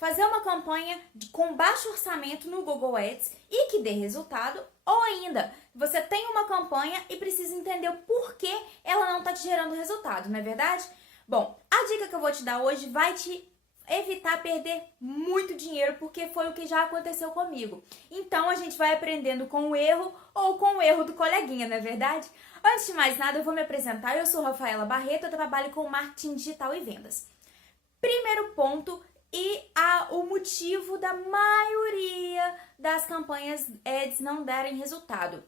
fazer uma campanha com baixo orçamento no Google Ads e que dê resultado, ou ainda, você tem uma campanha e precisa entender o porquê ela não está te gerando resultado, não é verdade? Bom, a dica que eu vou te dar hoje vai te evitar perder muito dinheiro, porque foi o que já aconteceu comigo. Então, a gente vai aprendendo com o erro ou com o erro do coleguinha, não é verdade? Antes de mais nada, eu vou me apresentar. Eu sou Rafaela Barreto, eu trabalho com marketing digital e vendas. Primeiro ponto o motivo da maioria das campanhas Ads não derem resultado.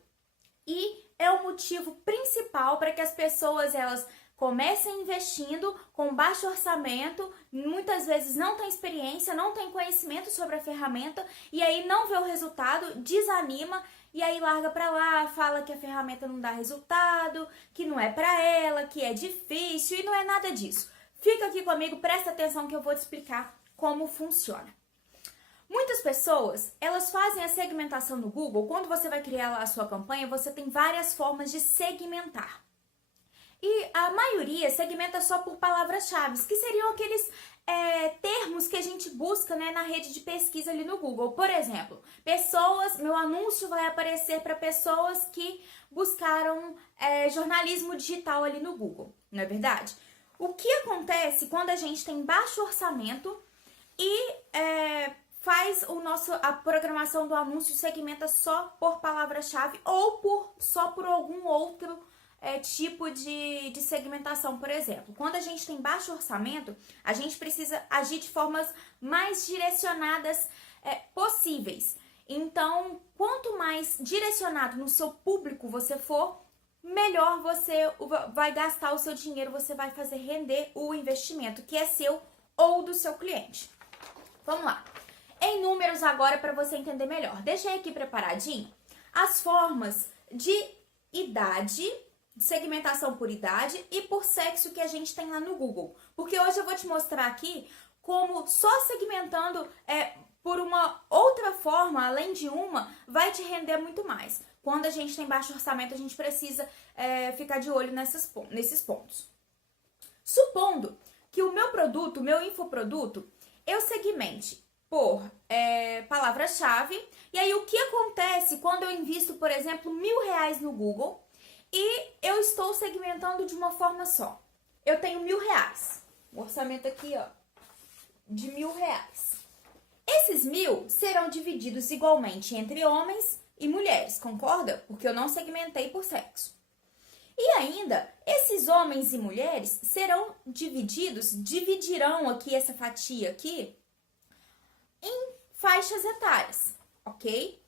E é o motivo principal para que as pessoas elas comecem investindo com baixo orçamento, muitas vezes não tem experiência, não tem conhecimento sobre a ferramenta e aí não vê o resultado, desanima e aí larga pra lá, fala que a ferramenta não dá resultado, que não é pra ela, que é difícil e não é nada disso. Fica aqui comigo, presta atenção que eu vou te explicar como funciona. Muitas pessoas, elas fazem a segmentação no Google. Quando você vai criar lá a sua campanha, você tem várias formas de segmentar. E a maioria segmenta só por palavras-chave, que seriam aqueles termos que a gente busca, né, na rede de pesquisa ali no Google. Por exemplo, meu anúncio vai aparecer para pessoas que buscaram jornalismo digital ali no Google, não é verdade? O que acontece quando a gente tem baixo orçamento e faz a programação do anúncio segmenta só por palavra-chave ou só por algum outro tipo de segmentação, por exemplo. Quando a gente tem baixo orçamento, a gente precisa agir de formas mais direcionadas possíveis. Então, quanto mais direcionado no seu público você for, melhor você vai gastar o seu dinheiro, você vai fazer render o investimento, que é seu ou do seu cliente. Vamos lá. Em números agora para você entender melhor. Deixei aqui preparadinho as formas de idade, segmentação por idade e por sexo que a gente tem lá no Google. Porque hoje eu vou te mostrar aqui como só segmentando por uma outra forma, além de uma, vai te render muito mais. Quando a gente tem baixo orçamento, a gente precisa ficar de olho nesses pontos. Supondo que o meu produto, o meu infoproduto, eu segmente por palavra-chave. E aí, o que acontece quando eu invisto, por exemplo, R$1.000 no Google e eu estou segmentando de uma forma só? Eu tenho R$1.000. O orçamento aqui, ó, de R$1.000. Esses 1.000 serão divididos igualmente entre homens e mulheres, concorda? Porque eu não segmentei por sexo. E ainda, esses homens e mulheres serão dividirão aqui essa fatia aqui em faixas etárias, ok?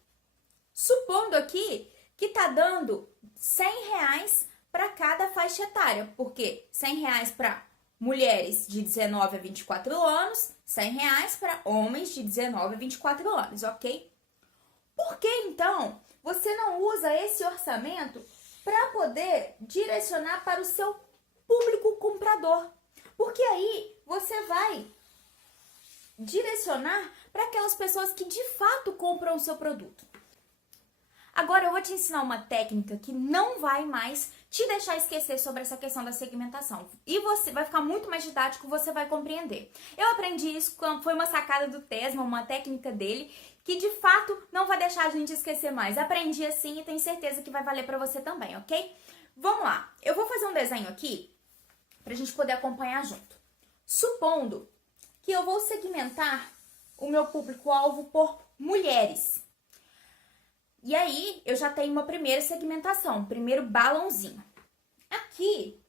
Supondo aqui que tá dando R$100 para cada faixa etária, porque R$100 para mulheres de 19 a 24 anos, R$100 para homens de 19 a 24 anos, ok? Por que, então, você não usa esse orçamento para poder direcionar para o seu público comprador? Porque aí você vai direcionar para aquelas pessoas que de fato compram o seu produto. Agora eu vou te ensinar uma técnica que não vai mais te deixar esquecer sobre essa questão da segmentação. E você vai ficar muito mais didático, você vai compreender. Eu aprendi isso quando foi uma sacada do Tesma, uma técnica dele, que de fato não vai deixar a gente esquecer mais. Aprendi assim e tenho certeza que vai valer para você também, ok? Vamos lá. Eu vou fazer um desenho aqui pra gente poder acompanhar junto. Supondo que eu vou segmentar o meu público-alvo por mulheres. E aí, eu já tenho uma primeira segmentação, primeiro balãozinho. Aqui,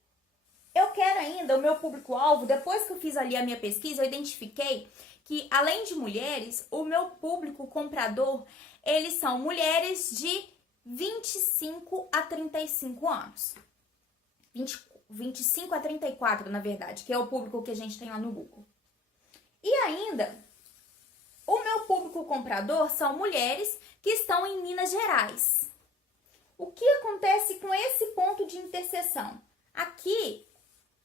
eu quero ainda o meu público-alvo, depois que eu fiz ali a minha pesquisa, eu identifiquei que, além de mulheres, o meu público comprador, eles são mulheres de 25 a 35 anos. 25 a 34, na verdade, que é o público que a gente tem lá no Google. E ainda, o meu público comprador são mulheres que estão em Minas Gerais. O que acontece com esse ponto de interseção? Aqui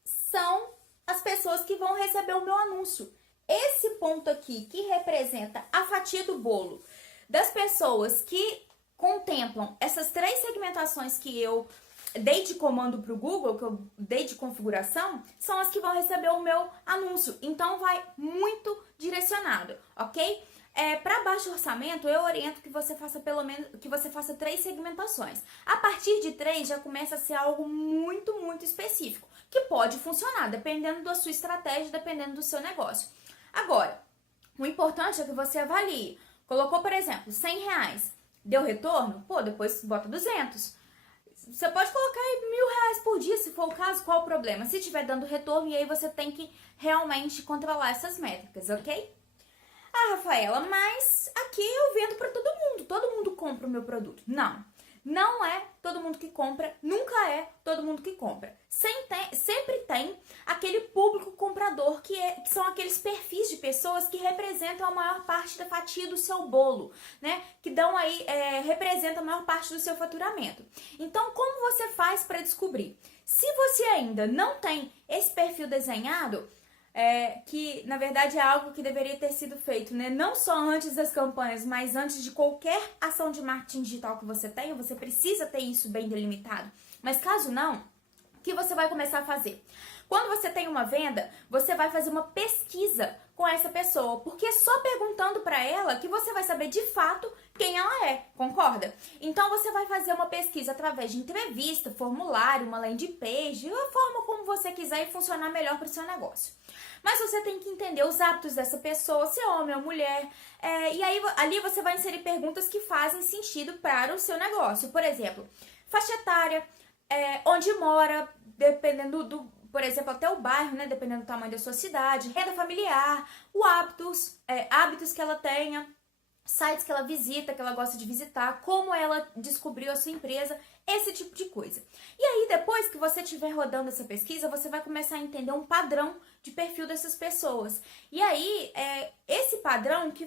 são as pessoas que vão receber o meu anúncio. Esse ponto aqui, que representa a fatia do bolo das pessoas que contemplam essas três segmentações que eu dei de comando para o Google, que eu dei de configuração, são as que vão receber o meu anúncio. Então, vai muito direcionado, ok? Para baixo orçamento, eu oriento que você faça pelo menos 3 segmentações. A partir de 3 já começa a ser algo muito, muito específico, que pode funcionar, dependendo da sua estratégia, dependendo do seu negócio. Agora, o importante é que você avalie. Colocou, por exemplo, R$100, deu retorno? Pô, depois bota 200. Você pode colocar aí R$1.000 por dia, se for o caso, qual o problema? Se estiver dando retorno, e aí você tem que realmente controlar essas métricas, ok? Ah, Rafaela, mas aqui eu vendo para todo mundo compra o meu produto. Não, não é todo mundo que compra, nunca é todo mundo que compra. Sempre tem aquele público comprador que são aqueles perfis de pessoas que representam a maior parte da fatia do seu bolo, né? Que dão aí, representam a maior parte do seu faturamento. Então, como você faz para descobrir? Se você ainda não tem esse perfil desenhado, que na verdade é algo que deveria ter sido feito, né? Não só antes das campanhas, mas antes de qualquer ação de marketing digital que você tenha, você precisa ter isso bem delimitado. Mas caso não, o que você vai começar a fazer? Quando você tem uma venda, você vai fazer uma pesquisa com essa pessoa, porque é só perguntando para ela que você vai saber de fato quem ela é, concorda? Então você vai fazer uma pesquisa através de entrevista, formulário, uma landing page, a forma como você quiser e funcionar melhor para o seu negócio. Mas você tem que entender os hábitos dessa pessoa, se é homem ou mulher, e aí ali você vai inserir perguntas que fazem sentido para o seu negócio. Por exemplo, faixa etária, onde mora, dependendo por exemplo, até o bairro, né, dependendo do tamanho da sua cidade, renda familiar, hábitos que ela tenha, sites que ela visita, que ela gosta de visitar, como ela descobriu a sua empresa, esse tipo de coisa. E aí, depois que você estiver rodando essa pesquisa, você vai começar a entender um padrão de perfil dessas pessoas. E aí, esse padrão que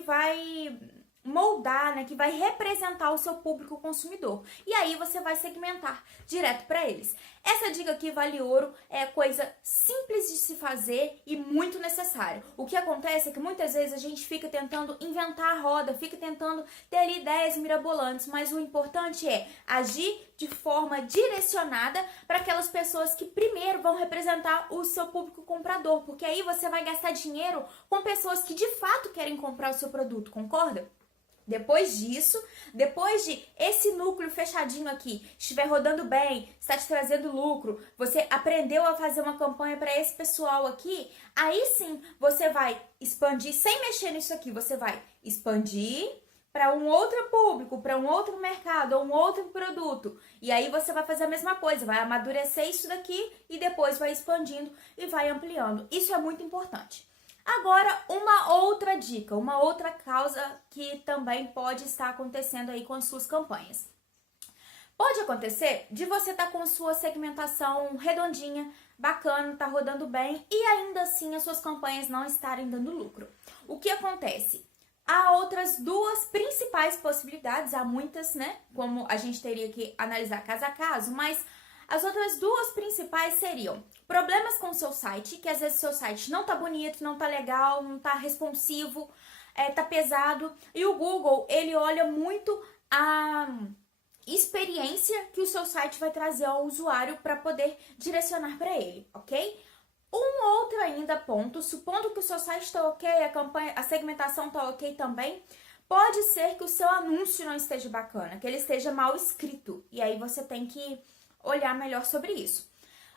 vai moldar, né, que vai representar o seu público consumidor. E aí você vai segmentar direto para eles. Essa dica aqui vale ouro, é coisa simples de se fazer e muito necessário. O que acontece é que muitas vezes a gente fica tentando inventar a roda, fica tentando ter ali ideias mirabolantes, mas o importante é agir de forma direcionada para aquelas pessoas que primeiro vão representar o seu público comprador, porque aí você vai gastar dinheiro com pessoas que de fato querem comprar o seu produto, concorda? Depois disso, depois de esse núcleo fechadinho aqui estiver rodando bem, está te trazendo lucro, você aprendeu a fazer uma campanha para esse pessoal aqui, aí sim você vai expandir, sem mexer nisso aqui, você vai expandir para um outro público, para um outro mercado, ou um outro produto. E aí você vai fazer a mesma coisa, vai amadurecer isso daqui e depois vai expandindo e vai ampliando. Isso é muito importante. Agora, uma outra dica, uma outra causa que também pode estar acontecendo aí com as suas campanhas. Pode acontecer de você estar com sua segmentação redondinha, bacana, tá rodando bem e ainda assim as suas campanhas não estarem dando lucro. O que acontece? Há outras duas principais possibilidades, há muitas, né? Como a gente teria que analisar caso a caso, mas as outras duas principais seriam problemas com o seu site, que às vezes o seu site não tá bonito, não tá legal, não tá responsivo, tá pesado. E o Google, ele olha muito a experiência que o seu site vai trazer ao usuário para poder direcionar para ele, ok? Um outro ainda ponto, supondo que o seu site está ok, a segmentação está ok também, pode ser que o seu anúncio não esteja bacana, que ele esteja mal escrito. E aí você tem que olhar melhor sobre isso.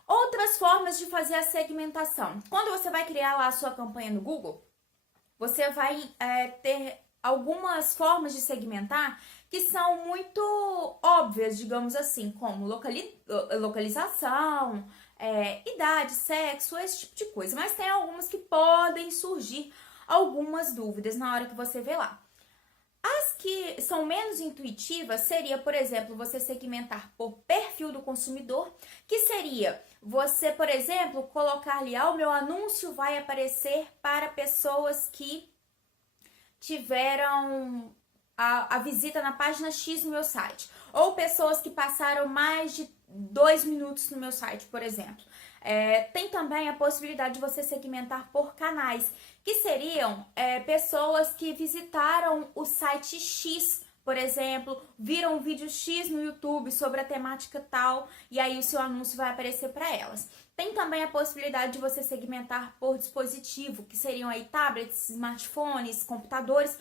Outras formas de fazer a segmentação. Quando você vai criar lá a sua campanha no Google, você vai ter algumas formas de segmentar que são muito óbvias, digamos assim, como localização, idade, sexo, esse tipo de coisa. Mas tem algumas que podem surgir algumas dúvidas na hora que você vê lá. As que são menos intuitivas seria, por exemplo, você segmentar por perfil do consumidor, que seria você, por exemplo, colocar ali, o meu anúncio vai aparecer para pessoas que tiveram a visita na página X no meu site, ou pessoas que passaram mais de 2 minutos no meu site, por exemplo. Tem também a possibilidade de você segmentar por canais, que seriam pessoas que visitaram o site X Por exemplo, viram um vídeo X no YouTube sobre a temática tal e aí o seu anúncio vai aparecer para elas. Tem também a possibilidade de você segmentar por dispositivo, que seriam aí tablets, smartphones, computadores,